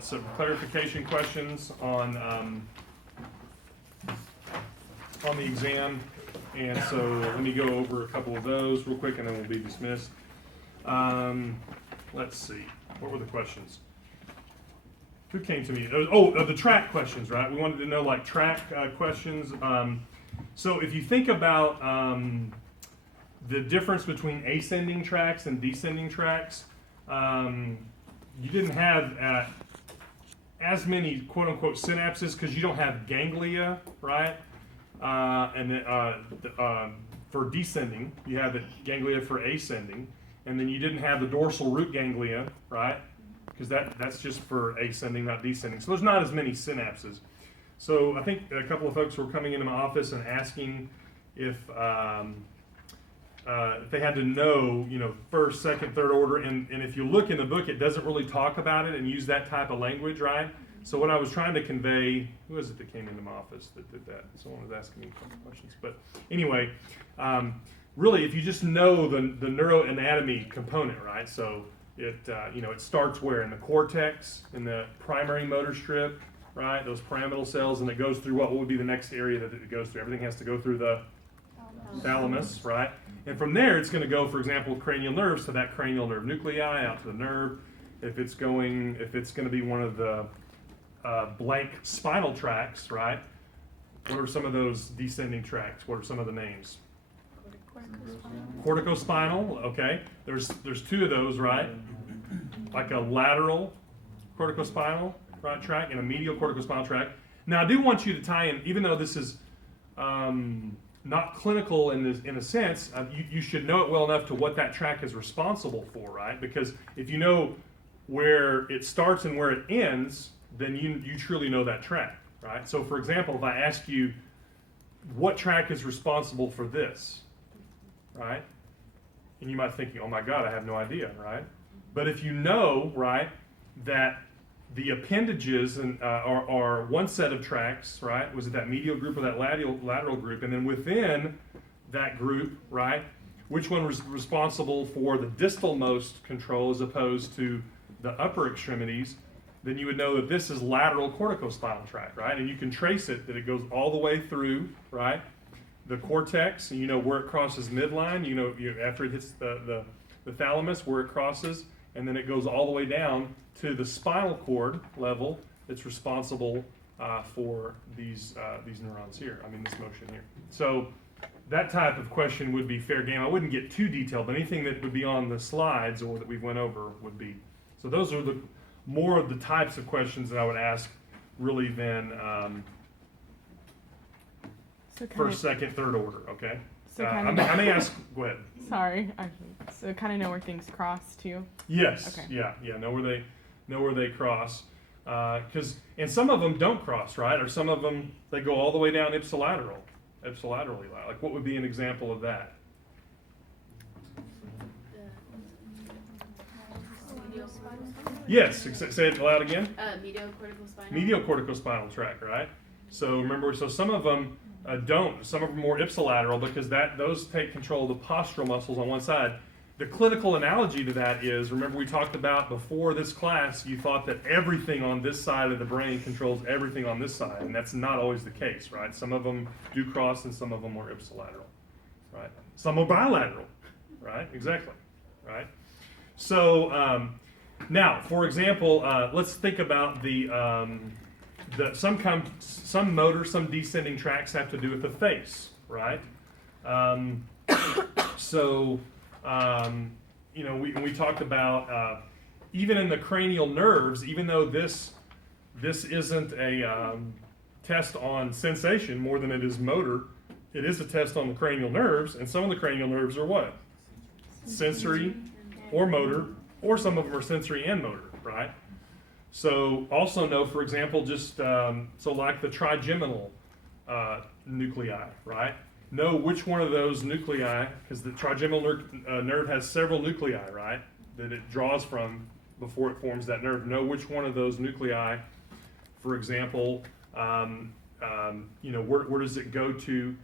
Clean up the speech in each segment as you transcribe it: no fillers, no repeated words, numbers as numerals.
Some clarification questions on the exam, and so let me go over a couple of those real quick, and then we'll be dismissed. Let's see, what were the questions? Who came to me? The track questions, right? We wanted to know like track questions. So if you think about the difference between ascending tracks and descending tracks, you didn't have as many quote unquote synapses because you don't have ganglia, right? And then, for descending, you have the ganglia for ascending, and then you didn't have the dorsal root ganglia, right? Because that's just for ascending, not descending. So there's not as many synapses. So I think a couple of folks were coming into my office and asking if they had to know, first, second, third order, and if you look in the book, it doesn't really talk about it and use that type of language, right? So what I was trying to convey, who was it that came into my office that did that? Someone was asking me a couple questions. But anyway, really, if you just know the neuroanatomy component, right? So it starts where? In the cortex, in the primary motor strip, right? Those pyramidal cells, and it goes through what would be the next area that it goes through. Everything has to go through the thalamus, right? And from there, it's going to go, for example, cranial nerves to that cranial nerve nuclei out to the nerve. If it's going to be one of the blank spinal tracts, right? What are some of those descending tracts? What are some of the names? Corticospinal, okay. There's two of those, right? Like a lateral corticospinal tract and a medial corticospinal tract. Now, I do want you to tie in, even though this is not clinical in a sense, you should know it well enough to what that tract is responsible for, right? Because if you know where it starts and where it ends, then you truly know that tract, right? So, for example, if I ask you, what tract is responsible for this, right? And you might think, oh my God, I have no idea, right? But if you know, right, that the appendages are one set of tracts, right? Was it that medial group or that lateral group? And then within that group, right, which one was responsible for the distal-most control as opposed to the upper extremities? Then you would know that this is lateral corticospinal tract, right? And you can trace it, that it goes all the way through, right? The cortex, and you know where it crosses midline, after it hits the thalamus, where it crosses, and then it goes all the way down to the spinal cord level that's responsible for these neurons here, this motion here. So that type of question would be fair game. I wouldn't get too detailed, but anything that would be on the slides or that we went over would be. So those are more of the types of questions that I would ask really than first, second, third order, okay? So I may ask, go ahead. Sorry, actually. So kind of know where things cross too? Yes, okay. yeah, know where they cross. And some of them don't cross, right? Or some of them, they go all the way down ipsilaterally. Like what would be an example of that? Yes, say it loud again. Medial corticospinal tract, right? So remember, some of them don't. Some of them are more ipsilateral because those take control of the postural muscles on one side. The clinical analogy to that is, remember we talked about before this class, you thought that everything on this side of the brain controls everything on this side, and that's not always the case, right? Some of them do cross and some of them are ipsilateral, right? Some are bilateral, right? Exactly, right? So, now, for example, let's think about some motor, some descending tracts have to do with the face, right? We talked about even in the cranial nerves, even though this isn't a test on sensation more than it is motor, it is a test on the cranial nerves, and some of the cranial nerves are what? Sensory or motor, or some of them are sensory and motor, right? So also know, for example, just like the trigeminal nuclei, right? Know which one of those nuclei, because the trigeminal nerve has several nuclei, right, that it draws from before it forms that nerve. Know which one of those nuclei, for example, where does it go to?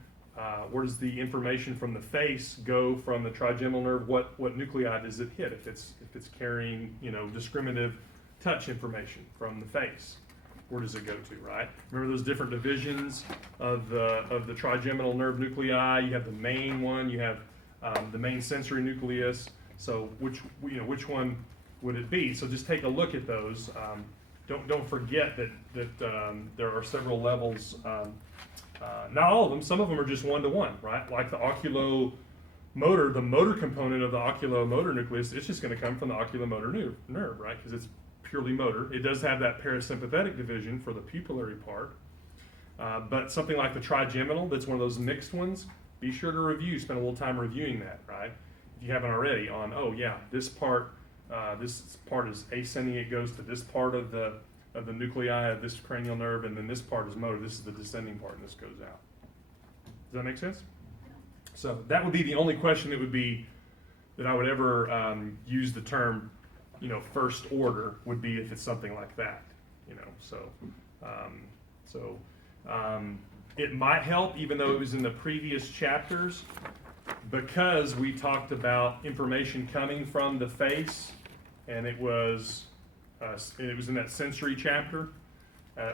Where does the information from the face go from the trigeminal nerve? What nuclei does it hit? If it's carrying, discriminative touch information from the face. Where does it go to, right? Remember those different divisions of the trigeminal nerve nuclei? You have the main one, you have the main sensory nucleus. So which one would it be? So just take a look at those. Don't forget that there are several levels. Not all of them. Some of them are just one-to-one, right? Like the oculomotor, the motor component of the oculomotor nucleus, it's just going to come from the oculomotor nerve, right? Because it's purely motor. It does have that parasympathetic division for the pupillary part. But something like the trigeminal, that's one of those mixed ones, be sure to spend a little time reviewing that, right? If you haven't already, on, oh yeah, this part is ascending, it goes to this part of the nuclei of this cranial nerve, and then this part is motor, this is the descending part, and this goes out. Does that make sense? So that would be the only question that I would ever use the term, first order, would be if it's something like that, it might help, even though it was in the previous chapters, because we talked about information coming from the face, and it was in that sensory chapter,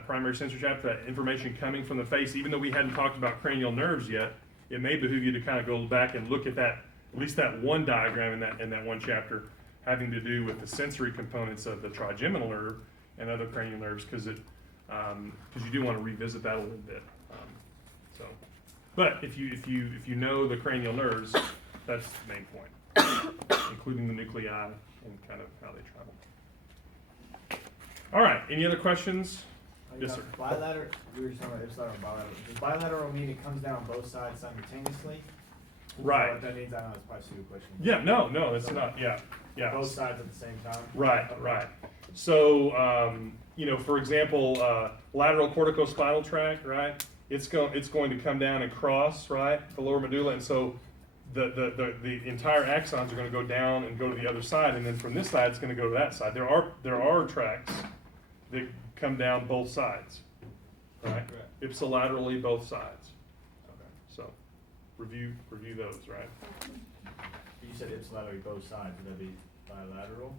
primary sensory chapter, that information coming from the face. Even though we hadn't talked about cranial nerves yet, it may behoove you to kind of go back and look at that, at least that one diagram in that one chapter, having to do with the sensory components of the trigeminal nerve and other cranial nerves, because you do want to revisit that a little bit. But if you know the cranial nerves, that's the main point, including the nuclei and kind of how they travel. All right. Any other questions? Yes, sir. Bilateral. We were talking about ipsilateral and bilateral. Does bilateral mean it comes down both sides simultaneously? Right. What that means, I know it's probably a stupid question. Yeah. No, it's not. Yeah. Both sides at the same time. Right. Right. So for example, lateral corticospinal tract, right? It's going to come down and cross, right, the lower medulla, and so the entire axons are going to go down and go to the other side, and then from this side it's going to go to that side. There are tracts that come down both sides, right? Ipsilaterally, both sides. Okay. So review those, right? You said ipsilaterally both sides. Would that be bilateral?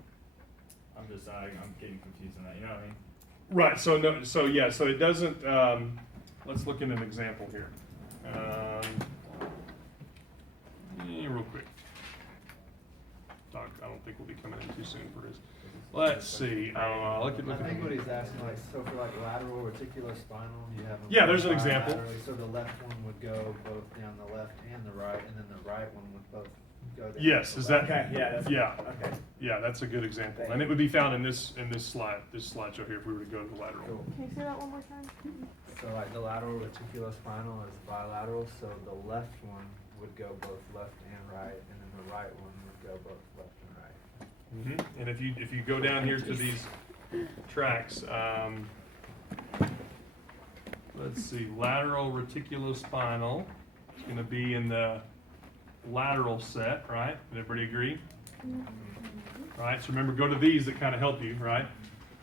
I'm getting confused on that. You know what I mean? Right. So it doesn't. Let's look at an example here. Real quick. Doc, I don't think we'll be coming in too soon for his. Let's see. I think what he's asking, like, so for like lateral reticulospinal, you have them. Yeah, there's an example. bilaterally, So the left one would go both down the left and the right, and then the right one would both go down. Yes, the is left. that? Okay. Yeah. That's, Yeah. Okay. Yeah, that's a good example, and it would be found in this slideshow here if we were to go to the lateral. Cool. Can you say that one more time? So like the lateral reticulospinal is bilateral, so the left one would go both left and right, and then the right one would go both left and right. Mm-hmm. And if you go down here to these tracks, let's see, lateral reticulospinal is going to be in the lateral set, right? Did everybody agree? Right. So remember, go to these that kind of help you, right?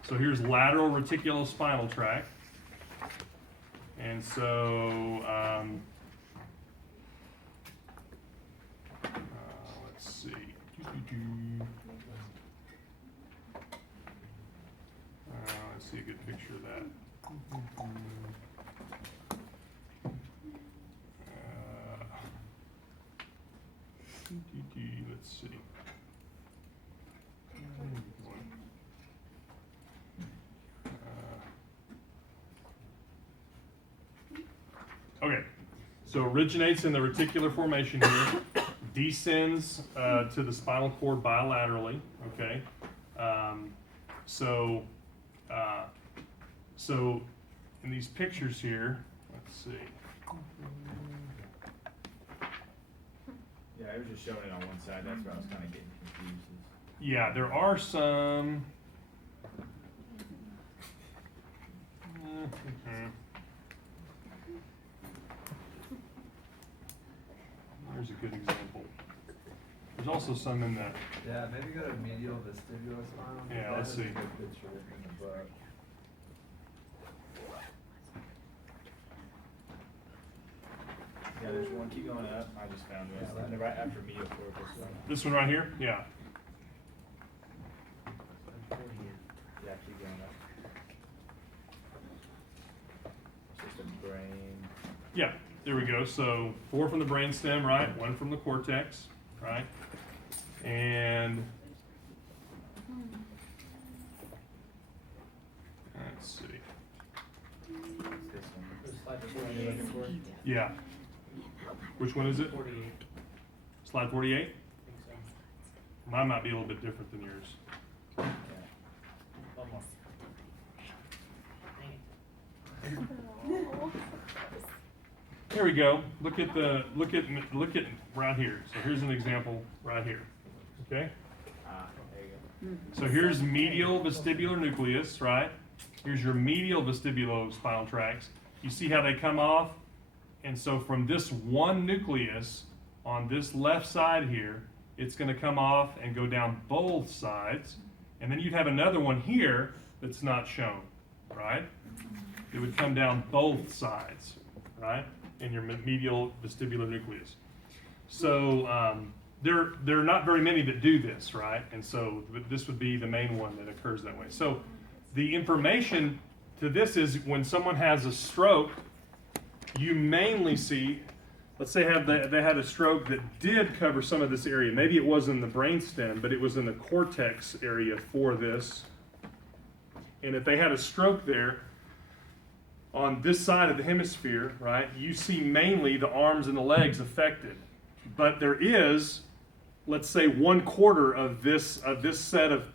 So here's lateral reticulospinal tract, and so let's see. Let's see a good picture of that. Let's see. Okay, so originates in the reticular formation here, descends to the spinal cord bilaterally. Okay, so in these pictures here, let's see. Yeah, I was just showing it on one side. That's where I was kind of getting confused. Yeah, there are some. There's a good example. There's also some in the. Yeah, maybe go to medial vestibulospinal. Yeah, let's see. That's a good picture in the book. Yeah, there's one. Keep going up. I just found it. Yeah, And right after medial corpus. This one right here? Yeah. Yeah, going up. It's just a brain. Yeah, there we go. So 4 from the brainstem, right? 1 from the cortex, right? And let's see. This one. Slide the one you're looking for? Yeah. Which one is it? 48. Slide 48? I think so. Mine might be a little bit different than yours. Yeah. One more. There we go. Look at right here. So here's an example right here. Okay? Ah, there you go. So here's medial vestibular nucleus, right? Here's your medial vestibulospinal tracts. You see how they come off? And so from this one nucleus on this left side here, it's going to come off and go down both sides. And then you'd have another one here that's not shown, right? It would come down both sides, right? In your medial vestibular nucleus. So there are not very many that do this, right? And so this would be the main one that occurs that way. So the information to this is when someone has a stroke, you mainly see, let's say they had a stroke that did cover some of this area. Maybe it wasn't in the brainstem, but it was in the cortex area for this. And if they had a stroke there, on this side of the hemisphere, right, you see mainly the arms and the legs affected. But there is, let's say, 1/4 of this set of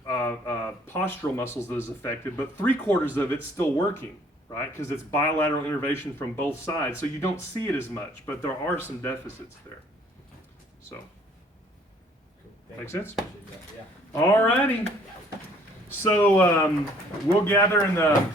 postural muscles that is affected, but 3/4 of it's still working, right? Because it's bilateral innervation from both sides, so you don't see it as much, but there are some deficits there. So, Cool. Thank make you. sense? Appreciate that. Yeah. All righty. So we'll gather in the